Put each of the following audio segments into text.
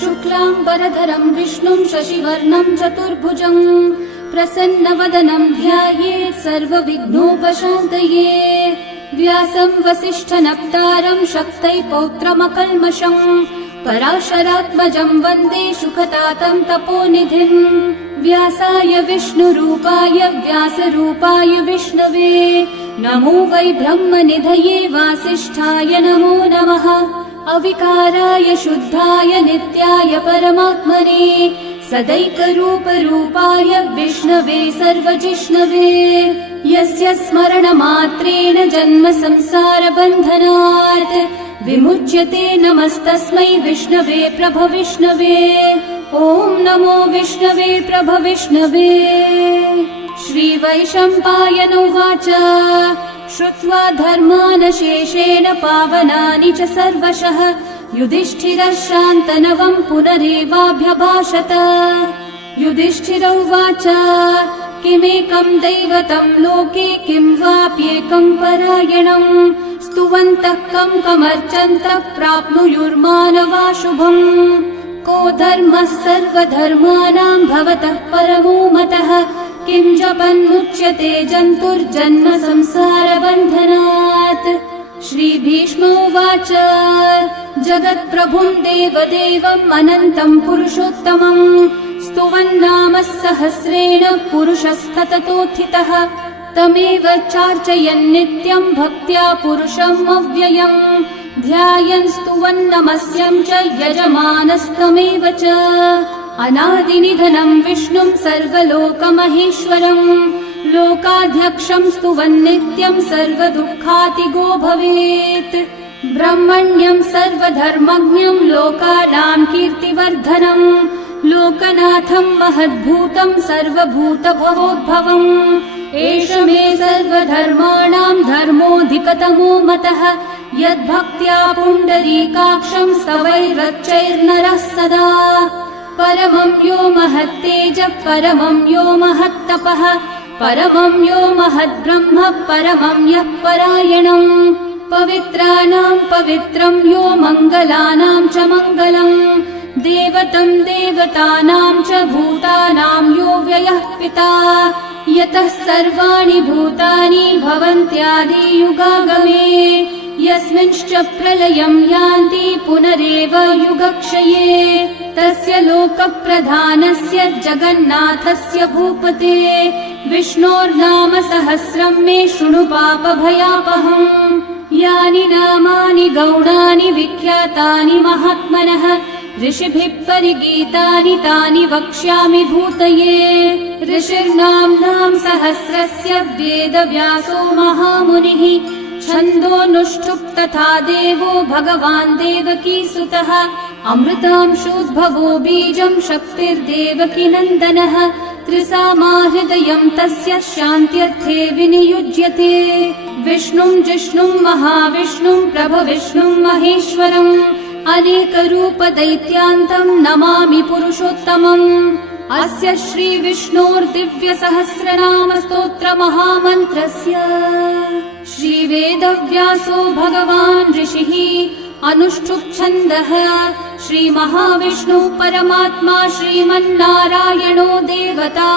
शुक्लांबरधरं विष्णुं शशिवर्णं चतुर्भुजं प्रसन्नवदनं ध्यायेत् सर्वविघ्नोपशान्तये। व्यासं वसिष्ठनप्तारं शक्तै पौत्रमकल्मषं पराशरात्मजं वन्दे शुकतातं तपोनिधिं। व्यासाय विष्णुरूपाय व्यासरूपाय विष्णवे नमो वै ब्रह्मनिधये वासिष्ठाय नमो नमः। अविकाराय शुद्धाय नित्याय परमात्मने सदैकरूपरूपाय विष्णवे सर्वजिष्णवे। यस्य स्मरणमात्रेण जन्म संसारबन्धनात् विमुच्यते नमस्तस्मै विष्णवे प्रभविष्णवे। ॐ नमो विष्णवे प्रभविष्णवे। श्रीवैशम्पायन उवाच श्रुत्वा धर्मानशेषेण पावनानि च सर्वशः युधिष्ठिरः शान्तनवं पुनरेवाभ्यभाषत। युधिष्ठिर उवाच किमेकं दैवतं लोके किं वाप्येकं परायणं स्तुवन्तः कं कमर्चन्तः प्राप्नुयुर्मानवा शुभम्। को धर्मः सर्वधर्माणां भवतः परमो मतः किं जपन्मुच्यते जन्तुर्जन्म संसारबन्धनात्। श्रीभीष्म उवाच जगत्प्रभुं देवदेवम् अनन्तं पुरुषोत्तमं स्तुवन्नामः सहस्रेण पुरुषस्तततोत्थितः तमेव चार्चयन् नित्यं भक्त्या पुरुषम् अव्ययम् ध्यायन् स्तुवन्नमस्यं च यजमानस्तमेव च। अनादिनिधनं विष्णुं सर्वलोकमहेश्वरं लोकाध्यक्षं स्तुवन्नित्यं सर्वदुःखातिगो भवेत्। ब्रह्मण्यं सर्वधर्मज्ञं लोकानां कीर्तिवर्धनं लोकनाथं महद्भूतं सर्वभूतभवोद्भवम्। एष मे सर्वधर्माणां धर्मोऽधिकतमो मतः यद्भक्त्या पुण्डरीकाक्षं स्तवैरर्चैर्नरः सदा। परमं यो महत्तेजः परमं यो महत्तपः परमं यो महद्ब्रह्म परमं यः परायणम्। पवित्राणां पवित्रं यो मङ्गलानां च मङ्गलम् देवतं देवतानां च भूतानां यो व्ययः पिता यतः सर्वाणि भूतानि भवन्त्यादियुगागमे यस्मिंश्च प्रलयं यान्ति पुनरेव युगक्षये तस्य लोकप्रधानस्य जगन्नाथस्य भूपते विष्णोर्नाम सहस्रं मे शृणु पापभयापहम्। यानि नामानि गौणानि विख्यातानि महात्मनः ऋषिभिः परिगीतानि तानि वक्ष्यामि भूतये। ऋषिर्नाम्नां सहस्रस्य वेदव्यासो महामुनिः छन्दोऽनुष्ठुप् तथा देवो भगवान् देवकीसुतः अमृतांशोद्भवो बीजं शक्तिर्देवकी नन्दनः त्रिसामा हृदयं तस्य शान्त्यर्थे विनियुज्यते। विष्णुं जिष्णुं महाविष्णुं प्रभविष्णुं महेश्वरम् अनेकरूपदैत्यान्तं नमामि पुरुषोत्तमम्। अस्य श्रीविष्णोर्दिव्यसहस्रनामस्तोत्रमहामन्त्रस्य श्रीवेदव्यासो भगवान् ऋषिः अनुष्ठुप्छन्दः श्रीमहाविष्णुः परमात्मा श्रीमन्नारायणो देवता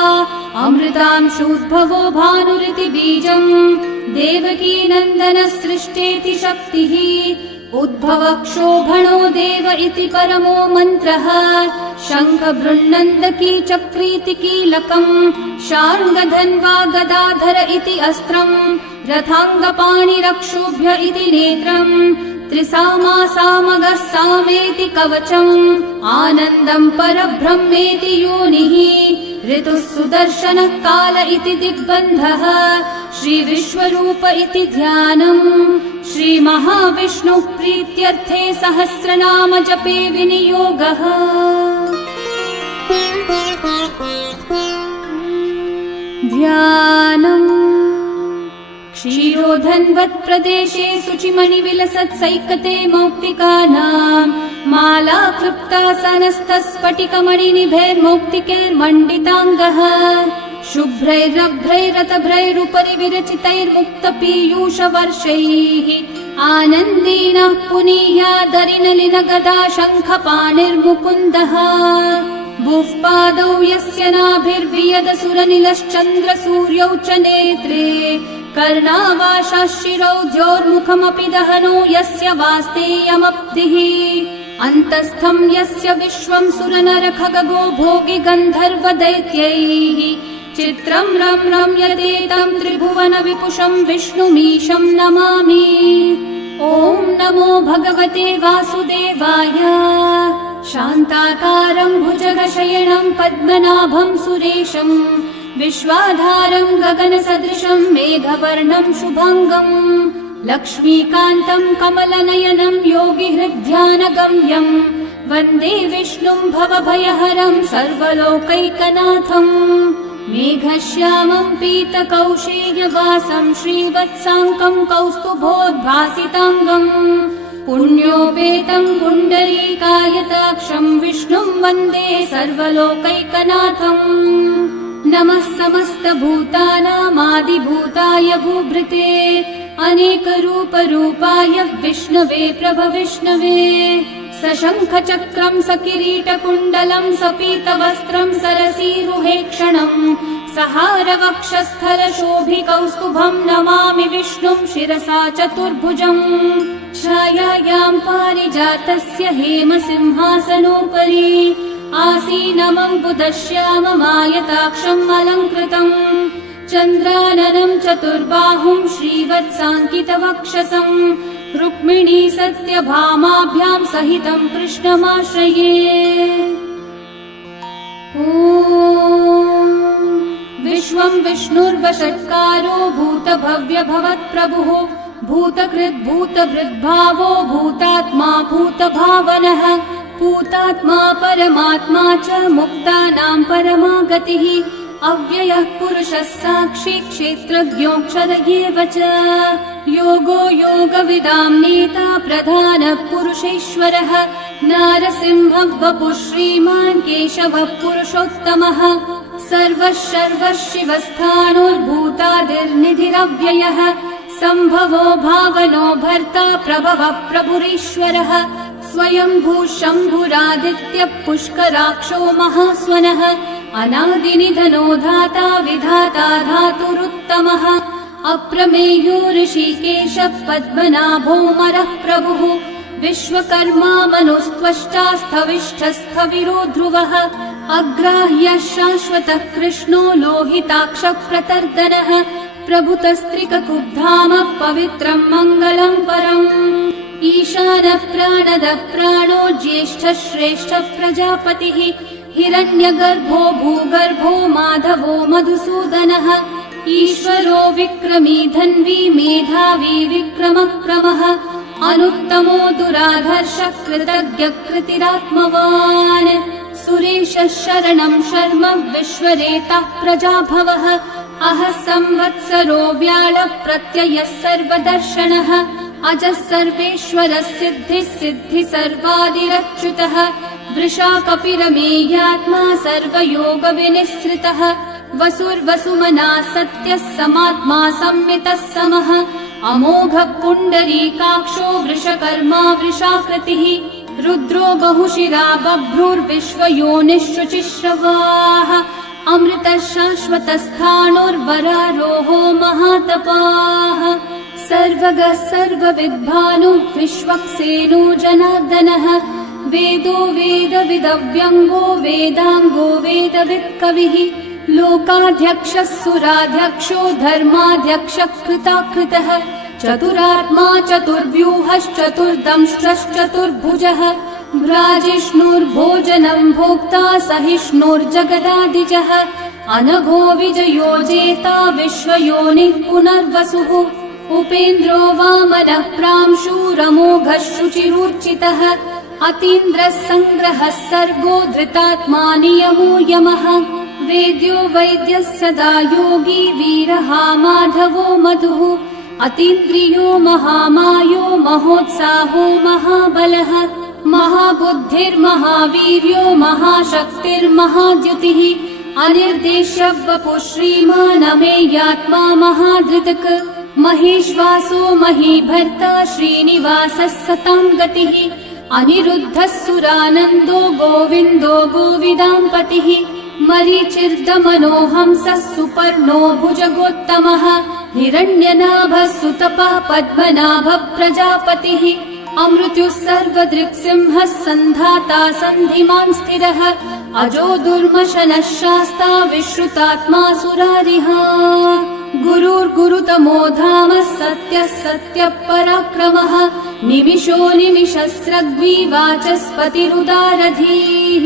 अमृतांशोद्भवो भानुरिति बीजम् देवकी नन्दनः सृष्टेति शक्तिः उद्भवक्षोभणो देव इति परमो मन्त्रः शङ्ख बृन्नन्दकी चक्रीति कीलकम् शार्ङ्गधन्वा गदाधर इति अस्त्रम् रथाङ्गपाणिरक्षोभ्य इति नेत्रम् त्रिसामा सामगः सामेति कवचम् आनन्दम् परब्रह्मेति योनिः ऋतुः सुदर्शनः काल इति दिग्बन्धः श्रीविश्वरूप इति ध्यानम् श्रीमहाविष्णुः प्रीत्यर्थे सहस्रनाम जपे विनियोगः। ध्यानम् क्षीरोधन्वत्प्रदेशे शुचिमणिविलसत्सैकते मौक्तिकानां माला क्लृप्तासनस्थस्फटिकमणिनिभैर्मौक्तिकैर्मण्डिताङ्गः शुभ्रैरभ्रैरतभ्रैरुपरि विरचितैर्मुक्तपीयूषवर्षैः आनन्देन पुनीयादरिनलिनगदा शङ्खपाणिर्मुकुन्दः भुःपादौ यस्य नाभिर्वियदसुरनिलश्चन्द्रसूर्यौ च नेत्रे कर्णावाशाः शिरौ द्योर्मुखमपि दहनो यस्य वास्तेयमब्धिः अन्तस्थं यस्य विश्वं सुरनरखगो भोगि गन्धर्वदैत्यैः चित्रं रम्यते त्रिभुवन विपुषं विष्णुमीशं नमामि। ॐ नमो भगवते वासुदेवाय। शान्ताकारं भुजगशयनं पद्मनाभं सुरेशं विश्वाधारं गगनसदृशं मेघवर्णं शुभाङ्गं लक्ष्मीकान्तं कमलनयनं योगिहृद्ध्यानगम्यं वन्दे विष्णुं भवभयहरं सर्वलोकैकनाथम् मेघश्यामं पीतकौशेयवासं श्रीवत्साङ्कं कौस्तुभोद्भासिताङ्गं पुण्योपेतं पुण्डरीकायताक्षं विष्णुं वन्दे सर्वलोकैकनाथम् नमः समस्तभूतानामादिभूताय भूभृते अनेकरूपरूपाय विष्णवे प्रभविष्णवे सशङ्खचक्रं सकिरीटकुण्डलं सपीतवस्त्रं सरसीरुहेक्षणं सहारवक्षस्थलशोभिकौस्तुभं नमामि विष्णुं शिरसा चतुर्भुजम् छायायां पारिजातस्य हेमसिंहासनोपरि आसीनमम्बुदश्याममायताक्षम् अलङ्कृतम् चन्द्राननं चतुर्बाहुं श्रीवत्साङ्कितवक्षसं रुक्मिणी सत्यभामाभ्यां सहितं कृष्णमाश्रये। ॐ विश्वं विष्णुर्वषट्कारो भूतभव्यभवत्प्रभुः भूतकृद्भूतभृद्भावो भूतात्मा भूतभावनः भूतात्मा परमात्मा च मुक्तानां परमागतिः अव्ययः पुरुषः साक्षी क्षेत्रज्ञोऽक्षर एव च योगो योगविदां नेता प्रधानः पुरुषेश्वरः नारसिंहः वपुः श्रीमान् केशवः पुरुषोत्तमः सर्वः शर्वः शिवस्थाणुर्भूतादिर्निधिरव्ययः सम्भवो भावनो भर्ता प्रभवः प्रभुरीश्वरः स्वयंभू शम्भुरादित्यः पुष्कराक्षो महास्वनः अनादिनिधनो धाता विधाता धातुरुत्तमः अप्रमेयो ऋषिकेशः पद्मनाभोऽमरः प्रभुः विश्वकर्मा मनुस्त्वष्टा स्थविष्ठस्थविरो ध्रुवः अग्राह्यः शाश्वतः कृष्णो लोहिताक्षः प्रतर्दनः प्रभुतस्त्रिककुब्धामः पवित्रं मङ्गलं परम् ईशानः प्राणदः प्राणो ज्येष्ठः श्रेष्ठः प्रजापतिः हिरण्यगर्भो भूगर्भो माधवो मधुसूदनः ईश्वरो विक्रमी धन्वी मेधावी विक्रमक्रमः अनुत्तमो दुराधर्षः कृतज्ञः कृतिरात्मवान् सुरेशः शरणं शर्म विश्वरेतः प्रजाभवः अहः संवत्सरो व्याळः प्रत्ययः सर्वदर्शनः अजः सर्वेश्वरः सिद्धिः सिद्धि सर्वादिरच्युतः वृषा कपिरमेयात्मा सर्वयोगविनिःसृतः वसुर्वसुमना सत्यः समात्मा संमितः समः अमोघः पुण्डरीकाक्षो वृषकर्मा वृषाकृतिः रुद्रो बहुशिरा बभ्रुर्विश्वयोनिःशुचिश्रवाः अमृतः शाश्वतस्थाणुर्वरारोहो महातपाः सर्वगः सर्वविद्भानुः विश्वक्सेनो जनार्दनः वेदो वेदविदव्यङ्गो वेदाङ्गो वेदवित्कविः लोकाध्यक्षः सुराध्यक्षो धर्माध्यक्षः कृताकृतः चतुरात्मा चतुर्व्यूहश्चतुर्दंष्ट्रश्चतुर्भुजः भ्राजिष्णुर्भोजनं भोक्ता सहिष्णुर्जगदादिजः अनघो विजयो जेता विश्वयोनिः पुनर्वसुः उपेन्द्रो वामनः प्रांशुरमोघः शुचिरूर्चितः अतीन्द्रः सङ्ग्रहः सर्गो धृतात्मा नियमो यमः वेद्यो वैद्यः सदा योगी वीरः माधवो मधुः अतीन्द्रियो महामायो महोत्साहो महाबलः महाबुद्धिर्महावीर्यो महाशक्तिर्महाद्युतिः अनिर्देश्य वपुः श्रीमान् अमेयात्मा महाधृतक् महेश्वासो महीभर्ता श्रीनिवासः सतां गतिः अनिरुद्धः सुरानन्दो गोविन्दो गोविदाम्पतिः मरीचिर्दमनोहंसः सुपर्णो भुजगोत्तमः हिरण्यनाभः सुतपः पद्मनाभः प्रजापतिः अमृत्युः सर्वदृक्सिंहः सन्धाता सन्धिमान् स्थिरः अजो दुर्मशनः शास्ता विश्रुतात्मा सुरारिः गुरुर्गुरुतमो धामः सत्यः सत्यः पराक्रमः निमिषो निमिषस्रग्वी वाचस्पतिरुदारधीः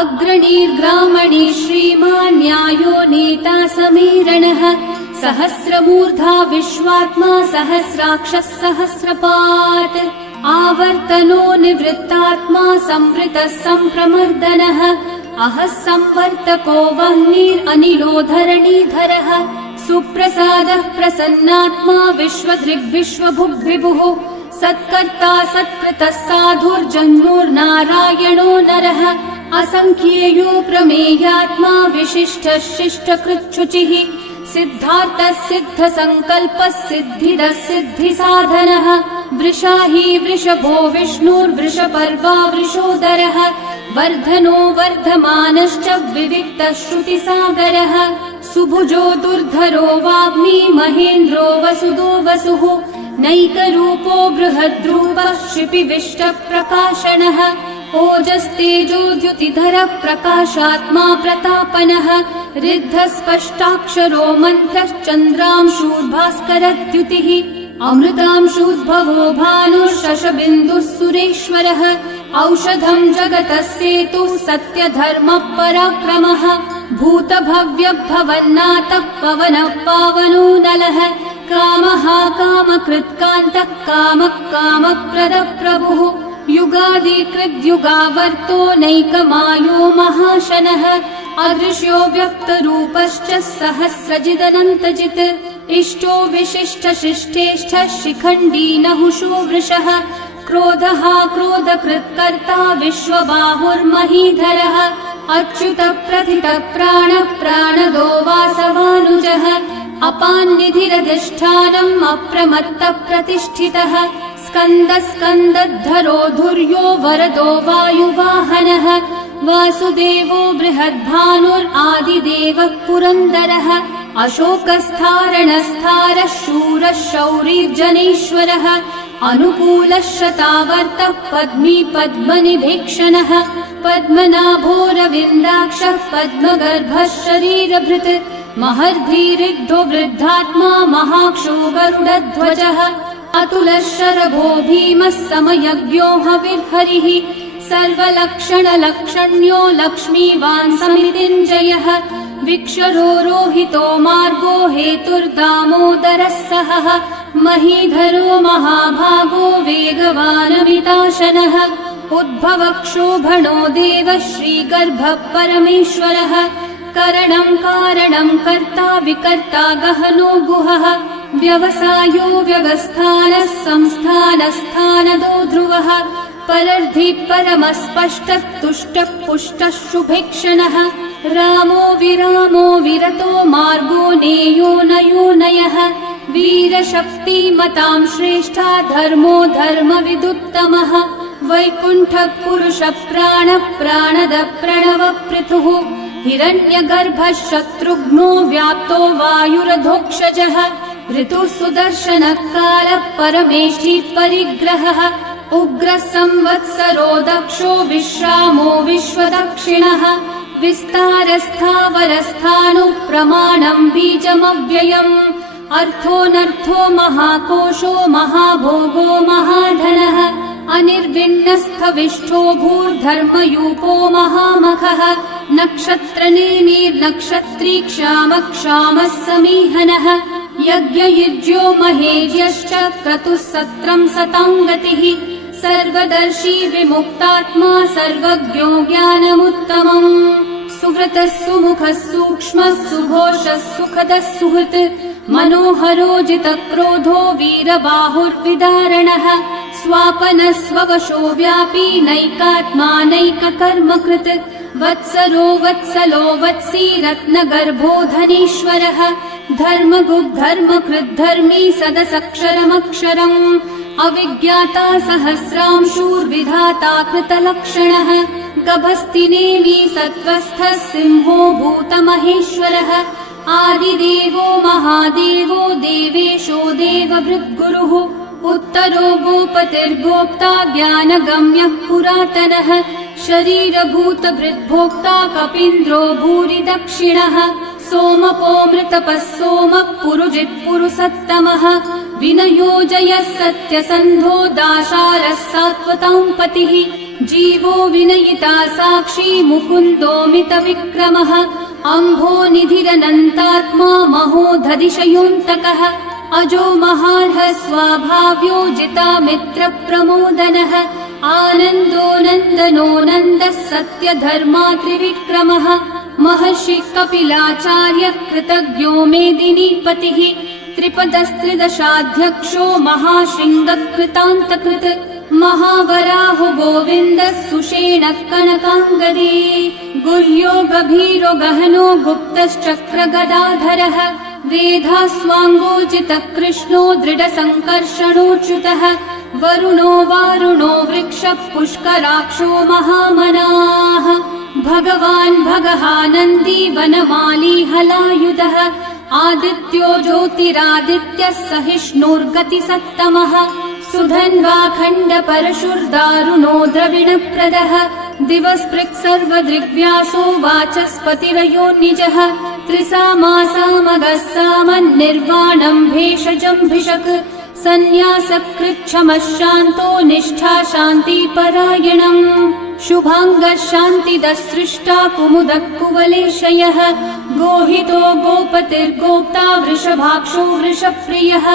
अग्रणीर्ग्रामणी श्रीमान् न्यायो नेता समीरणः सहस्रमूर्धा विश्वात्मा सहस्राक्षः सहस्रपात् आवर्तनो निवृत्तात्मा संवृतः सम्प्रमर्दनः अहः संवर्तको वह्निरनिलो धरणीधरः सुप्रसादः प्रसन्नात्मा विश्वदृग्विश्वभुग्विभुः सत्कर्ता सत्कृतः साधुर्जन्मोर्नारायणो नरः असंख्येयो प्रमेयात्मा विशिष्टः शिष्टकृच्छुचिः सिद्धार्थः सिद्धसङ्कल्पः सिद्धिदः सिद्धिसाधनः वृषाही वृषभो विष्णुर्वृषपर्वा वृषोदरः वर्धनो वर्धमानश्च विविक्तः श्रुतिसागरः सुभुजो दुर्धरो वाग्मी महेन्द्रो वसुदो वसुः नैकरूपो बृहद्रूपः क्षिपिविष्टप्रकाशनः ओजस्तेजोद्युतिधरः प्रकाशात्मा प्रतापनः ऋद्धस्पष्टाक्षरो मन्त्रश्चन्द्रांशूर्भास्करद्युतिः अमृतांशूद्भवो भानुः शशबिन्दुः सुरेश्वरः औषधं जगतः सेतुः सत्यधर्मः पराक्रमः भूतभव्यभवन्नाथः पवनः पावनो नलः कामः कामकृत्कान्तः कामः कामप्रदः प्रभुः युगादिकृद्युगावर्तो नैकमायो महाशनः अदृश्यो व्यक्तरूपश्च सहस्रजिदनन्तजित् इष्टो विशिष्टशिष्टेष्ठः शिखण्डी नहुषो वृषः क्रोधः क्रोधकृत्कर्ता विश्वबाहुर्महीधरः अच्युतः प्रथितः प्राणः प्राणदो वासवानुजः अपान्निधिरधिष्ठानम् अप्रमत्तः प्रतिष्ठितः स्कन्दः स्कन्दद्धरो धुर्यो वरदो वायुवाहनः वासुदेवो बृहद्भानुरादिदेवः पुरन्दरः अशोकस्थारणस्थारः शूरः शौरिर्जनेश्वरः अनुकूलः शतावर्तः पद्मी पद्मनिभीक्षणः पद्मनाभोरविन्दाक्षः पद्मगर्भः शरीरभृत् महर्धिरिग्धो वृद्धात्मा महाक्षो गरुडध्वजः अतुलः शरभो भीमः समयज्ञो हविर्हरिः सर्वलक्षणलक्षण्यो लक्ष्मीवान् समितिञ्जयः विक्षरो रोहितो मार्गो हेतुर्दामोदरः सहः महीधरो महाभागो वेगवानमिताशनः उद्भवक्षोभणो देवः श्रीगर्भः परमेश्वरः करणं कारणं कर्ता विकर्ता गहनो गुहः व्यवसायो व्यवस्थानः संस्थानस्थानदो ध्रुवः परर्धि परमस्पष्टः तुष्टः पुष्टः शुभेक्षणः रामो विरामो विरतो मार्गो नेयो नयो नयः वीरशक्तिमतां श्रेष्ठा धर्मो धर्मविदुत्तमः वैकुण्ठः पुरुषः प्राणः प्राणदः प्रणवपृथुः हिरण्यगर्भः शत्रुघ्नो व्याप्तो वायुरधोक्षजः ऋतुः सुदर्शनः कालः परमेष्ठी परिग्रहः उग्रः संवत्सरो दक्षो विश्रामो विश्वदक्षिणः विस्तारस्थावरस्थाणुः प्रमाणं बीजमव्ययम् अर्थोऽनर्थो महाकोशो महाभोगो महाधनः अनिर्विण्णस्थविष्ठो भूर्धर्मयूपो महामखः नक्षत्रनेमिर्नक्षत्री क्षामः क्षामः समीहनः यज्ञयुज्यो महेज्यश्च क्रतुः सत्रं सतां गतिः सर्वदर्शी विमुक्तात्मा सर्वज्ञो ज्ञानमुत्तमम् सुव्रतः सुमुखः सूक्ष्मः सुघोषः सुखदः सुहृत् मनोहरो जितक्रोधो वीरबाहुर्विदारणः स्वापनः स्ववशो व्यापी नैकात्मा नैककर्मकृत् वत्सरो वत्सलो वत्सी रत्नगर्भो धनीश्वरः धर्मगुग्धर्मकृद्धर्मी सदसक्षरमक्षरम् अविज्ञाता सहस्रांशूर्विधाता कृतलक्षणः गभस्तिनेमि सत्त्वस्थः सिंहो भूतमहेश्वरः आदिदेवो महादेवो देवेशो देवभृद्गुरुः उत्तरो गोपतिर्गोप्ता ज्ञानगम्यः पुरातनः शरीरभूतभृद्भोक्ता कपीन्द्रो भूरि दक्षिणः सोमपो मृतपः सोमः पुरुजित्पुरुसत्तमः विनयोजयः सत्यसन्धो दाशारः सात्वतां पतिः जीवो विनयिता साक्षी मुकुन्दोमितविक्रमः अम्भो निधिरनन्तात्मा महोदधिशयोऽन्तकः अजो महार्हः स्वाभाव्यो जिता मित्रप्रमोदनः आनन्दो नन्दनो नन्दः सत्यधर्मा त्रिविक्रमः महर्षि कपिलाचार्य कृतज्ञो मेदिनीपतिः त्रिपदस्त्रिदशाध्यक्षो महाशृङ्गकृतान्तकृत् महावराहो गोविन्दः सुषेणः कनकाङ्गदे गुह्यो गभीरो गहनो गुप्तश्चक्रगदाधरः वेधास्वाङ्गोजितः कृष्णो दृढसङ्कर्षणोच्युतः वरुणो वारुणो वृक्षः पुष्कराक्षो महामनाः भगवान् भगहानन्दी वनमाली हलायुधः आदित्यो ज्योतिरादित्यः सहिष्णुर्गतिसत्तमः सुधन्वा खण्डपरशुर्दारुणो द्रविणप्रदः दिवस्पृक् सर्वदृग्व्यासो वाचस्पतिरयो निजः त्रिसामासामगः सामन्निर्वाणम् भेषजम्भिषक् सन्न्यासकृच्छमः शान्तो निष्ठा शान्तिपरायणम् शुभाङ्गः शान्तिदः सृष्टा कुमुदः कुवलेशयः गोहितो गोपतिर्गोप्ता वृषभाक्षो वृषप्रियः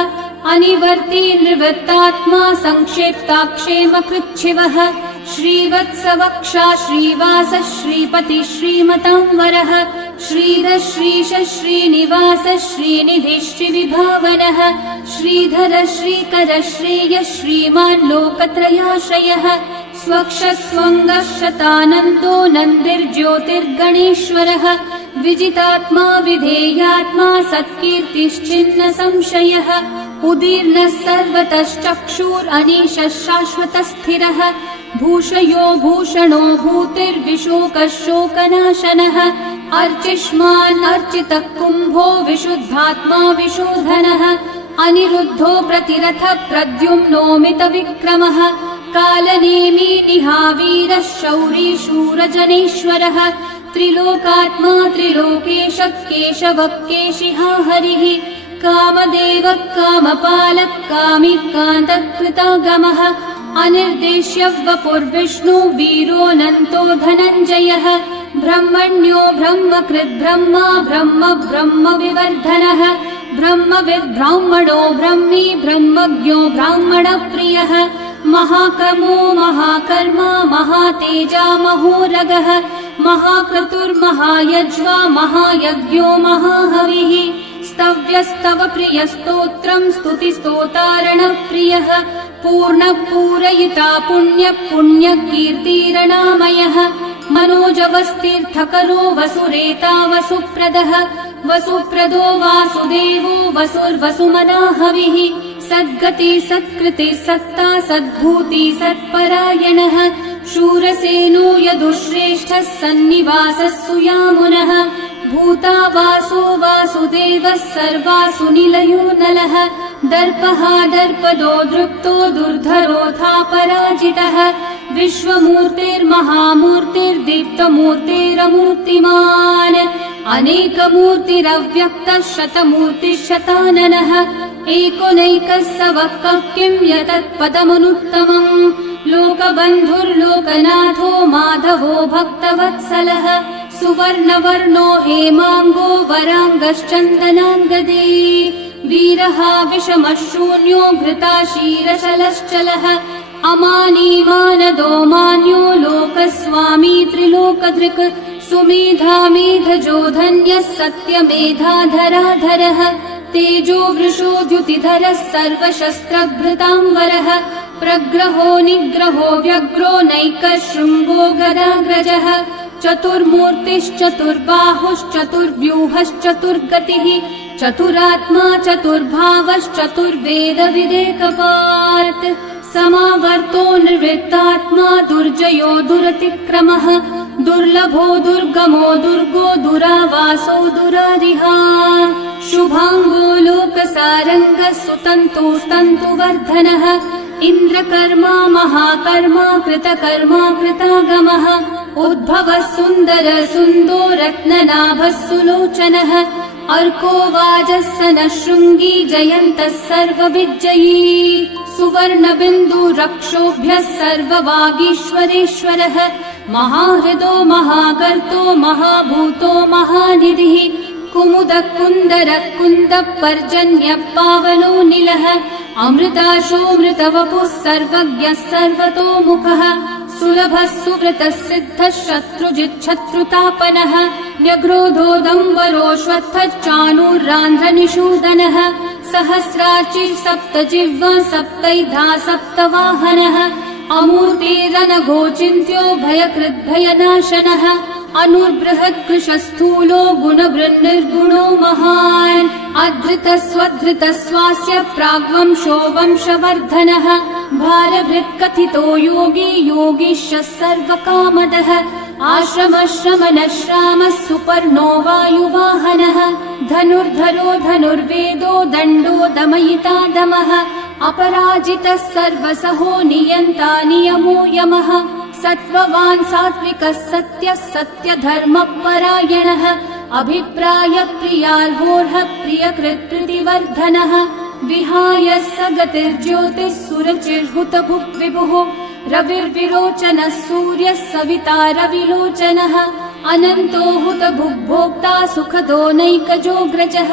अनिवर्ती निवृत्तात्मा संक्षेप्ताक्षेमकृच्छिवः श्रीवत्सवक्षा श्रीवासः श्रीपतिः श्रीमतांवरः श्रीधः श्रीशः श्रीनिवासः श्रीनिधिः श्रीविभावनः श्रीधरः श्रीकरः श्रेयः श्रीमान् लोकत्रयाश्रयः स्वक्षः स्वङ्गः शतानन्दो नन्दिर्ज्योतिर्गणेश्वरः विजितात्मा विधेयात्मा सत्कीर्तिश्चिन्न संशयः उदीर्णः सर्वतश्चक्षुरनीशः शाश्वतः स्थिरः भूषयो भूषणो भूतिर्विशोकः शोकनाशनः अर्चिष्मान् अर्चितः कुम्भो विशुद्धात्मा विशोधनः अनिरुद्धो प्रतिरथः प्रद्युम्नोमितविक्रमः कालनेमी निहावीरः शौरी शूरजनेश्वरः त्रिलोकात्मा त्रिलोकेशः केशवः केशिहा हरिः कामदेवः कामपालः कामी कान्तः कृतागमः अनिर्देश्य वपुर्विष्णु वीरोऽनन्तो धनञ्जयः ब्रह्मण्यो ब्रह्मकृद् ब्रह्मा ब्रह्म ब्रह्म विवर्धनः ब्रह्मविद् ब्राह्मणो ब्रह्मी ब्रह्मज्ञो ब्राह्मणप्रियः महाकर्मो महाकर्मा महातेजा महोरगः महाक्रतुर्महायज्वा महायज्ञो महाहविः स्तव्यस्तव प्रियस्तोत्रम् स्तुतिस्तोतारणप्रियः पूर्णपूरयिता पुण्यकीर्तिरणामयः मनोजवस्तीर्थकरो वसुरेता वसुप्रदः वसुप्रदो वासुदेवो वसुर्वसुमनाहविः सद्गति सत्कृति सत्ता सद्भूति सत्परायणः शूरसेनो यदुश्रेष्ठः सन्निवासः सुयामुनः भूता वासो वासुदेवः सर्वासु निलयो नलः दर्पः दर्पदो दृप्तो दुर्धरोऽथा पराजितः विश्वमूर्तिर्महामूर्तिर्दीप्तमूर्तिरमूर्तिमान् अनेकमूर्तिरव्यक्तः शतमूर्तिः शताननः एकोनैकः स वः किं यतत्पदमनुत्तमम् लोकबन्धुर्लोकनाथो माधवो भक्तवत्सलः सुवर्णवर्णो हेमाङ्गो वराङ्गश्चन्दनाङ्गदे वीरः विषमः शून्यो घृताशीरशलश्चलः अमानी मानदो मान्यो लोकस्वामी त्रिलोकधृक् सुमेधामेधजो धन्यः सत्यमेधाधराधरः तेजो वृषो द्युतिधरः सर्वशस्त्रभृताम्बरः प्रग्रहो निग्रहो व्यग्रो नैकः शृङ्गो गदाग्रजः चतुर्मूर्तिश्चतुर्बाहुश्चतुर्व्यूहश्चतुर्गतिः चतुरात्मा चतुर्भावश्चतुर्वेदविदेकपात् समावर्तो निर्वृत्तात्मा दुर्जयो दुरतिक्रमः दुर्लभो दुर्गमो दुर्गो दुरावासो दुरारिहा शुभाङ्गो लोकसारङ्गः सुतन्तुस्तन्तुवर्धनः इन्द्रकर्मा महाकर्मा कृतकर्मा कृतागमः उद्भवः सुन्दर सुन्दो रत्ननाभः सुलोचनः अर्को वाजः सनः शृङ्गी जयन्तः सर्वविजयी सुवर्णबिन्दु रक्षोभ्यः सर्ववागीश्वरेश्वरः महाहृदो महाकर्तो महाभूतो महानिधिः कुमुदः कुन्दरः कुन्दः पर्जन्यः पावनो निलः अमृताशोऽमृतवपुः सर्वज्ञः सर्वतोमुखः सुलभः सुव्रतः सिद्धः शत्रुजिच्छत्रुतापनः न्यग्रोधोदम्बरोऽश्वत्थः चाणूरान्ध्रनिषूदनः सहस्रार्ची सप्तजिह्वा सप्तैधा सप्तवाहनः अमूर्तिरनघोचिन्त्यो भयकृद्भयनाशनः अनुर्बृहत्कृशस्थूलो गुणवृन्निर्गुणो महान् अधृतस्वधृतस्वास्य प्राग्वंशो वंशवर्धनः भारभृत्कथितो योगी योगीशः सर्वकामदः आश्रमश्रमणश्रामः सुपर्णो वायुवाहनः धनुर्धरो धनुर्वेदो दण्डो दमयिता दमः अपराजितः सर्वसहो नियन्ता नियमो यमः सत्त्ववान् सात्विकः सत्यः सत्यधर्मपरायणः अभिप्रायप्रियार्होर्हः प्रियकृत्प्रीतिवर्धनः विहाय स गतिर्ज्योतिः सुरचिर्हुतभुक् विभुः रविर्विरोचनः सूर्यः सविता रविलोचनः अनन्तो हुतभुग्भोक्ता सुखदो नैकजोऽग्रजः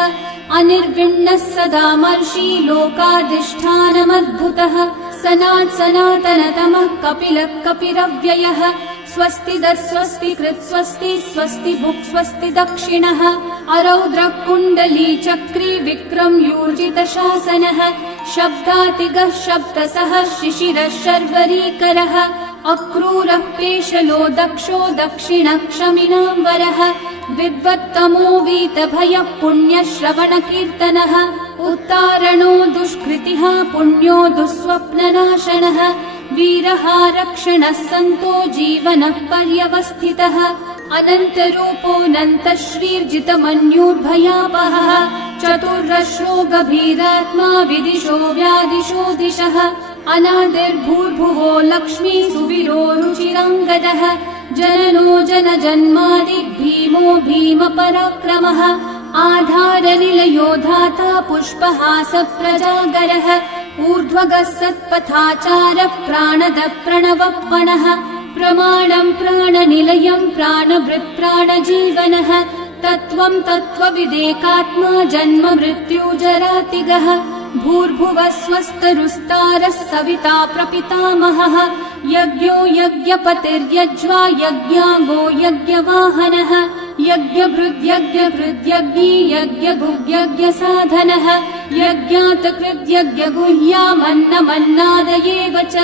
अनिर्विण्णः सदा मर्षि लोकाधिष्ठानमद्भुतः सनातनतमः कपिलः कपिरव्ययः स्वस्तिदः स्वस्तिकृत् स्वस्ति स्वस्ति भुक् स्वस्ति दक्षिणः अरौद्रः कुण्डली चक्री विक्रम्यूर्जितशासनः शब्दातिगः शब्दसः शिशिरः शर्वरीकरः अक्रूरः पेशलो दक्षो दक्षिणक्षमिनाम्बरः विद्वत्तमो वीतभयः पुण्यश्रवणकीर्तनः उत्तारणो दुष्कृतिः पुण्यो दुःस्वप्ननाशनः वीरः रक्षणः सन्तो जीवनः पर्यवस्थितः अनन्तरूपोऽनन्तः श्रीर्जितमन्युर्भयापहः चतुर्रश्रो गभीरात्मा विदिशो व्यादिशो दिशः अनादिर्भूर्भुवो लक्ष्मी सुवीरो रुचिराङ्गदः जननो जनजन्मादि भीमो भीमपराक्रमः आधारनिलयो धाता पुष्पहास प्रजागरः ऊर्ध्वगः सत्पथाचारः प्राणदः प्रणवप्पणः प्रमाणं प्राणनिलयं प्राणभृत् प्राणजीवनः तत्त्वं तत्त्वविदेकात्मा जन्म मृत्युजरातिगः भूर्भुवः स्वस्तरुस्तारः सविता प्रपितामहः यज्ञो यज्ञपतिर्यज्वा यज्ञागो यज्ञवाहनः यज्ञभृद्यज्ञकृद्यज्ञी यज्ञभुग्यज्ञसाधनः यज्ञातकृद्यज्ञगुह्यामन्नमन्नादयेव च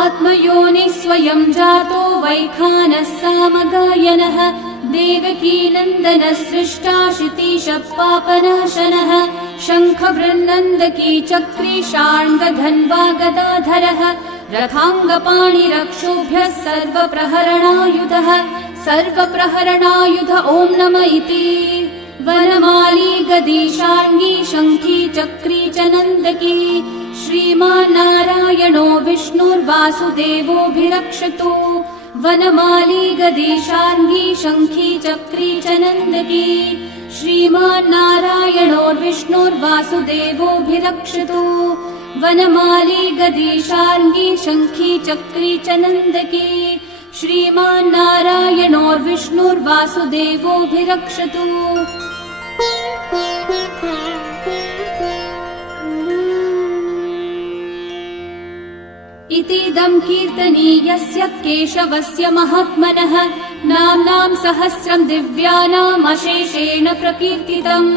आत्मयोनिः स्वयं जातो वैखानः सामगायनः देवकीनन्दनः सृष्टा शितीशः पापनाशनः शङ्खवृन्नन्दकी चक्री शार्ङ्गधन्वा गदाधरः रथाङ्गपाणिरक्षोभ्यः सर्वप्रहरणायुधः सर्वप्रहरणायुध ॐ नम इति वनमाली गदी शार्ङ्गी शङ्खी चक्री च नन्दकी श्रीमान्नारायणो विष्णुर्वासुदेवोऽभिरक्षतु वनमाली गदी शार्ङ्गी शङ्खी चक्री च नन्दकी श्रीमान्नारायणो विष्णुर्वासुदेवोऽभिरक्षतु वनमाली गदी शार्ङ्गी शङ्खी चक्री च नन्दकी श्रीमान्नारायणो विष्णुर्वासुदेवोऽभिरक्षतु इतीदं कीर्तनीयस्य केशवस्य महात्मनः नाम्नां सहस्रं दिव्यानामशेषेण प्रकीर्तितम्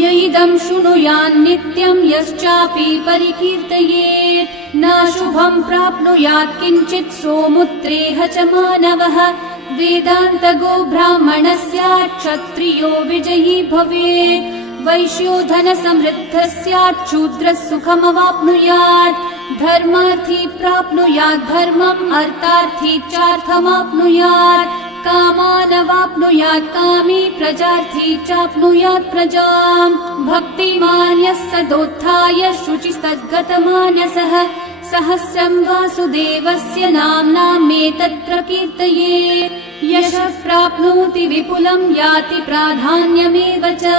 य इदं शृणुयान् नित्यं यश्चापि परिकीर्तयेत् नाशुभं प्राप्नुयात् किञ्चित् सोमुत्रेह च मानवः वेदान्तगो ब्राह्मणः स्यात् क्षत्रियो विजयी भवेत् वैश्यो धनसमृद्धः स्यात् शूद्रः सुखमवाप्नुयात् धर्मार्थी प्राप्नुयात् धर्मम् अर्थार्थी चार्थमाप्नुयात् कामानवाप्नुयात् कामी प्रजार्थी चाप्नुयात् प्रजाम् भक्तिमान् यः सदोत्थाय शुचिस्तद्गतमानसः सहस्रं वासुदेवस्य नाम्नामेतत् प्रकीर्तये यशः प्राप्नोति विपुलं याति प्राधान्यमेव च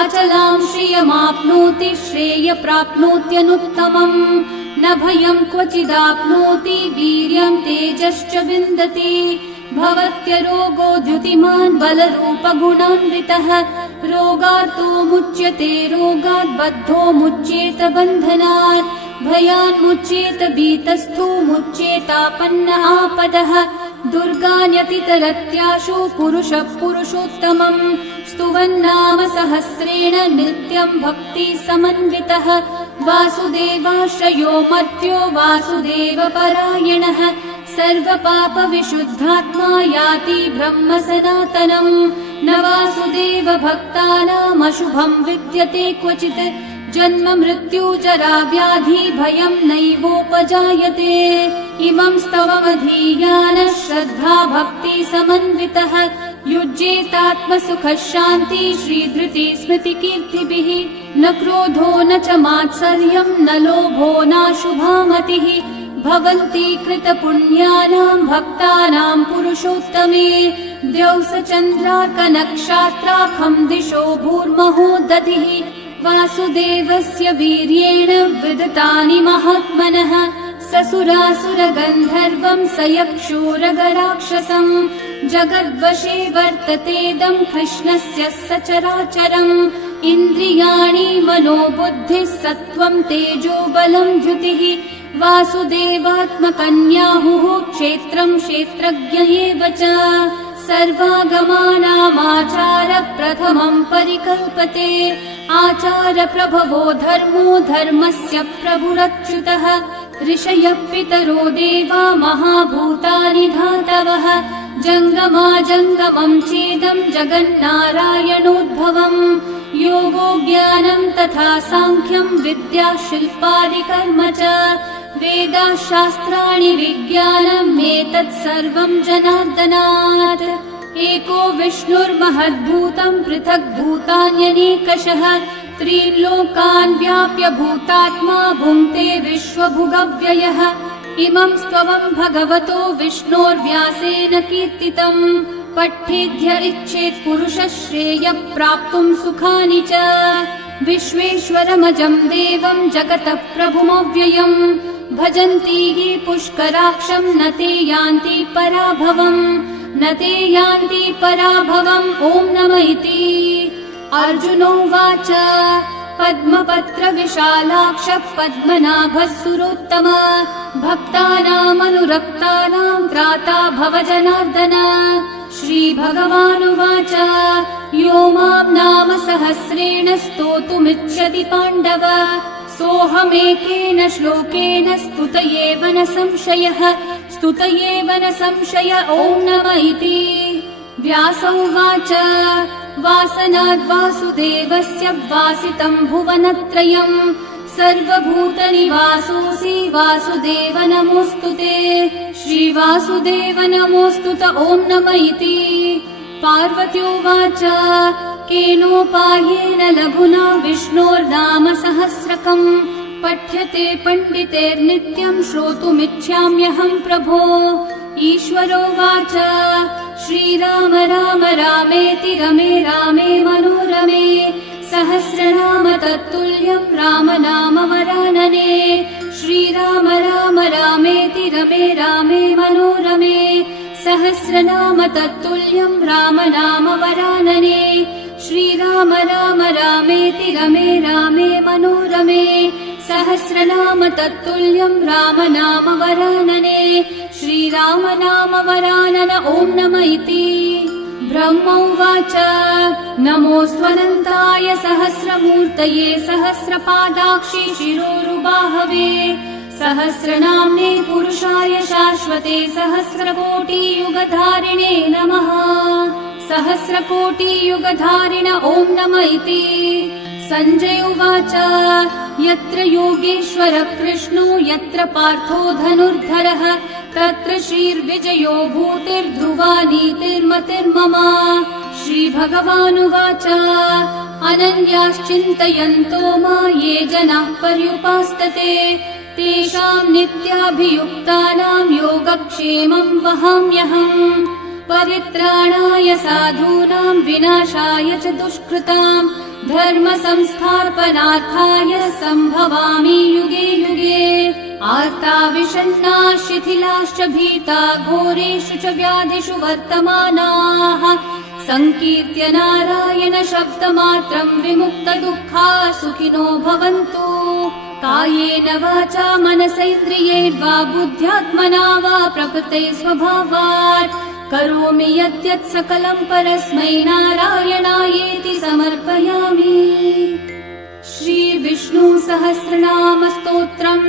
अचलां श्रियमाप्नोति श्रेय प्राप्नोत्यनुत्तमम् न भयं क्वचिदाप्नोति वीर्यं तेजश्च विन्दति भवत्यरोगो द्युतिमान् बलरूपगुणान्वितः रोगार्तो मुच्यते रोगात् बद्धो मुच्येत बन्धनात् भयान् मुच्येत भीतस्थो मुच्येतापन्न आपदः दुर्गान्यतितरत्याशु पुरुषः पुरुषोत्तमम् स्तुवन्नाम सहस्रेण नित्यं भक्ति समन्वितः वासुदेवाश्रयो मर्त्यो वासुदेवपरायणः सर्वपाप विशुद्धात्मा याति ब्रह्म सनातनम् न वासुदेव भक्तानामशुभं विद्यते क्वचित् जन्म मृत्यु जरा व्याधि भयं नैवोपजायते इमं स्तवमधीयानः श्रद्धा भक्ति समन्वितः युज्येतात्मसुखः शान्ति श्रीधृति स्मृति कीर्तिभिः न क्रोधो न च मात्सर्यं न लोभो नाशुभा मतिः भवन्ति कृतपुण्यानां भक्तानां पुरुषोत्तमे द्यौस चन्द्रार्कनक्षत्राखं दिशो भूर्महोदधिः वासुदेवस्य वीर्येण विदतानि महात्मनः ससुरासुरगन्धर्वं स यक्षोरगराक्षसम् जगद्वशे वर्ततेदं कृष्णस्य सचराचरम् इन्द्रियाणि मनोबुद्धिः सत्त्वं तेजो बलं द्युतिः वासुदेवात्मकन्याहुः क्षेत्रं क्षेत्रज्ञ एव च सर्वागमानामाचार प्रथमं परिकल्पते आचार प्रभवो धर्मो धर्मस्य प्रभुरच्युतः ऋषयः पितरो देवा महाभूतानि धातवः जङ्गमाजङ्गमं चेदं जगन्नारायणोद्भवम् योगो ज्ञानं तथा साङ्ख्यं विद्या शिल्पादिकर्म च वेदाः शास्त्राणि विज्ञानमेतत् सर्वं जनार्दनात् एको विष्णुर्महद्भूतं पृथक् भूतान्यनेकशः त्रीन् लोकान् व्याप्य भूतात्मा भुङ्क्ते विश्वभुगव्ययः इमं स्तवं भगवतो विष्णोर्व्यासेन कीर्तितम् पठेद्य इच्छेत् पुरुषः श्रेयः प्राप्तुं सुखानि च विश्वेश्वरमजं देवं जगतः प्रभुमव्ययम् भजन्ति ये पुष्कराक्षं न ते यान्ति पराभवम् न ते यान्ति पराभवम् ॐ नमः इति अर्जुनोवाच पद्मपत्रविशालाक्षः पद्मनाभः सुरोत्तम भक्तानामनुरक्तानां त्राता भव जनार्दन श्रीभगवानुवाच यो मां नाम सहस्रेण स्तोतुमिच्छति पाण्डव सोऽहमेकेन श्लोकेन स्तुत एव न संशयः स्तुत एव न संशय ॐ नमः इति व्यास उवाच वासनाद्वासुदेवस्य वासितं भुवनत्रयम् सर्वभूतनिवासोऽसि वासुदेव नमोऽस्तु ते श्रीवासुदेव नमोऽस्तु ॐ नमः इति पार्वत्योवाच केनोपायेन लघुना विष्णोर्नाम सहस्रकम् पठ्यते पण्डितेर्नित्यं श्रोतुमिच्छाम्यहं प्रभो ईश्वरोवाच श्रीराम राम रामेति रमे रामे मनोरमे सहस्रनाम तत्तुल्यं राम नाम वरानने श्रीराम राम रामेति रमे रामे मनोरमे सहस्रनाम तत्तुल्यं राम नाम वरानने श्रीराम राम रामेति रमे रामे मनोरमे सहस्रनाम तत्तुल्यं रामनाम वरानने श्रीरामनाम वरानन ॐ नम इति ब्रह्म उवाच नमोऽस्त्वनन्ताय सहस्रमूर्तये सहस्रपादाक्षि शिरोरुबाहवे सहस्रनाम्ने पुरुषाय शाश्वते सहस्रकोटियुगधारिणे नमः सहस्रकोटियुगधारिण ॐ नम इति सञ्जय उवाच यत्र योगेश्वरः कृष्णो यत्र पार्थो धनुर्धरः तत्र श्रीर्विजयो भूतिर्ध्रुवा नीतिर्मतिर्मम श्रीभगवानुवाच अनन्याश्चिन्तयन्तो मा ये जनाः पर्युपासते तेषां नित्याभियुक्तानां योगक्षेमं वहाम्यहम् परित्राणाय साधूनां विनाशाय च दुष्कृतां धर्म संस्थापनार्थाय सम्भवामि युगे युगे आर्ता विषण्णा शिथिलाश्च भीता घोरेषु च व्याधिषु वर्तमानाः संकीर्त्य नारायण शब्दमात्रं विमुक्तदुःखा सुखिनो भवन्तु कायेन वाचा मनसैन्द्रियैर्वा बुद्ध्यात्मना वा प्रकृते स्वभावात् करोमि यद्यत् सकलं परस्मै नारायणायेति समर्पयामि। श्री विष्णु सहस्रनाम स्तोत्रम्।